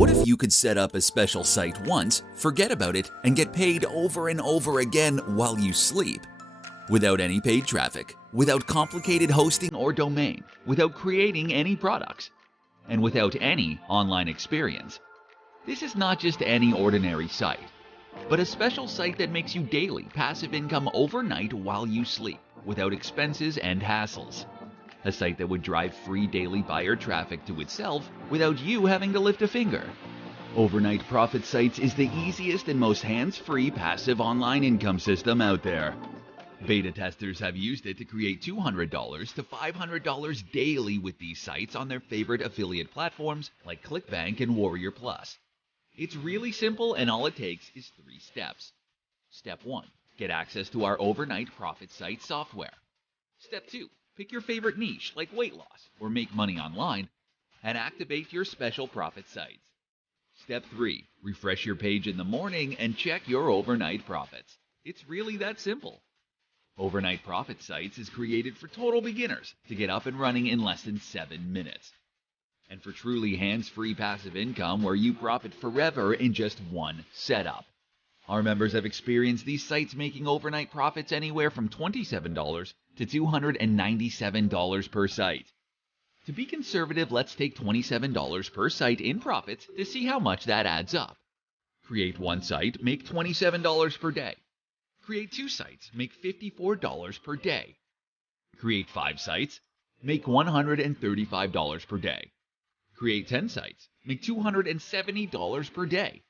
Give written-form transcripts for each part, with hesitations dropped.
What if you could set up a special site once, forget about it, and get paid over and over again while you sleep? Without any paid traffic, without complicated hosting or domain, without creating any products, and without any online experience. This is not just any ordinary site, but a special site that makes you daily passive income overnight while you sleep, without expenses and hassles. A site that would drive free daily buyer traffic to itself without you having to lift a finger. Overnight Profit Sites is the easiest and most hands-free passive online income system out there. Beta testers have used it to create $200 to $500 daily with these sites on their favorite affiliate platforms like ClickBank and Warrior Plus. It's really simple, and all it takes is 3 steps. Step 1. Get access to our Overnight Profit Site software. Step 2. Pick your favorite niche like weight loss or make money online and activate your special profit sites. Step 3. Refresh your page in the morning and check your overnight profits. It's really that simple. Overnight Profit Sites is created for total beginners to get up and running in less than 7 minutes. And for truly hands-free passive income where you profit forever in just one setup. Our members have experienced these sites making overnight profits anywhere from $27 to $297 per site. To be conservative, let's take $27 per site in profits to see how much that adds up. Create 1 site, make $27 per day. Create 2 sites, make $54 per day. Create 5 sites, make $135 per day. Create 10 sites, make $270 per day.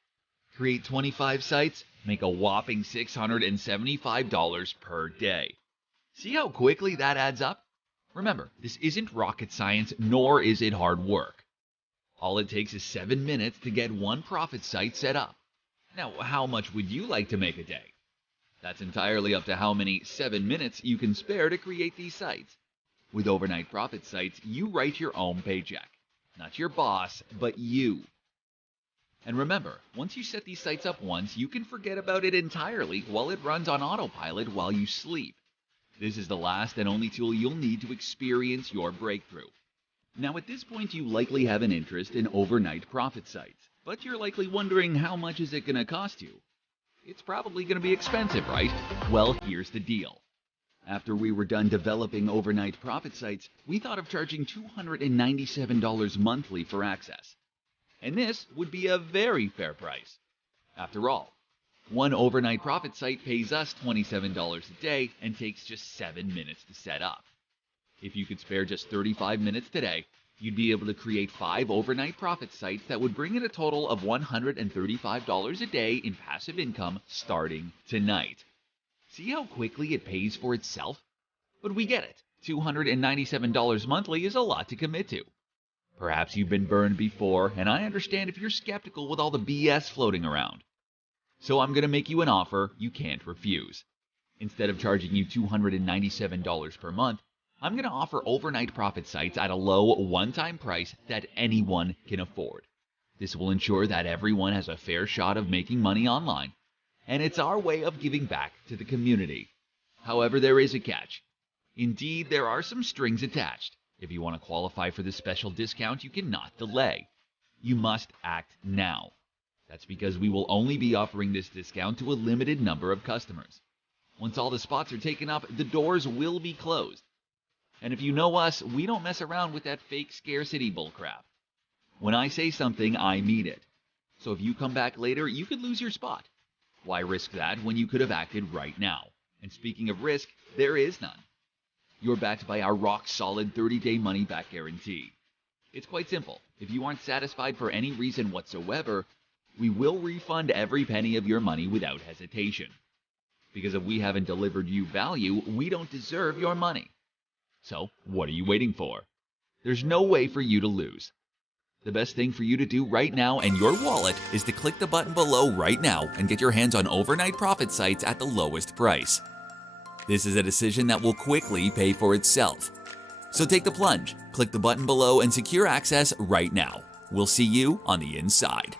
Create 25 sites, make a whopping $675 per day. See how quickly that adds up? Remember, this isn't rocket science, nor is it hard work. All it takes is 7 minutes to get 1 profit site set up. Now, how much would you like to make a day? That's entirely up to how many 7 minutes you can spare to create these sites. With Overnight Profit Sites, you write your own paycheck. Not your boss, but you. And remember, once you set these sites up once, you can forget about it entirely while it runs on autopilot while you sleep. This is the last and only tool you'll need to experience your breakthrough. Now at this point you likely have an interest in overnight profit sites, but you're likely wondering how much is it going to cost you? It's probably going to be expensive, right? Well, here's the deal. After we were done developing overnight profit sites, we thought of charging $297 monthly for access. And this would be a very fair price. After all, 1 overnight profit site pays us $27 a day and takes just 7 minutes to set up. If you could spare just 35 minutes today, you'd be able to create 5 overnight profit sites that would bring in a total of $135 a day in passive income starting tonight. See how quickly it pays for itself? But we get it. $297 monthly is a lot to commit to. Perhaps you've been burned before, and I understand if you're skeptical with all the BS floating around. So I'm going to make you an offer you can't refuse. Instead of charging you $297 per month, I'm going to offer overnight profit sites at a low one-time price that anyone can afford. This will ensure that everyone has a fair shot of making money online, and it's our way of giving back to the community. However, there is a catch. Indeed, there are some strings attached. If you want to qualify for this special discount, you cannot delay. You must act now. That's because we will only be offering this discount to a limited number of customers. Once all the spots are taken up, the doors will be closed. And if you know us, we don't mess around with that fake scarcity bullcrap. When I say something, I mean it. So if you come back later, you could lose your spot. Why risk that when you could have acted right now? And speaking of risk, there is none. You're backed by our rock-solid 30-day money-back guarantee. It's quite simple. If you aren't satisfied for any reason whatsoever, we will refund every penny of your money without hesitation. Because if we haven't delivered you value, we don't deserve your money. So, what are you waiting for? There's no way for you to lose. The best thing for you to do right now and your wallet is to click the button below right now and get your hands on overnight profit sites at the lowest price. This is a decision that will quickly pay for itself. So take the plunge, click the button below, and secure access right now. We'll see you on the inside.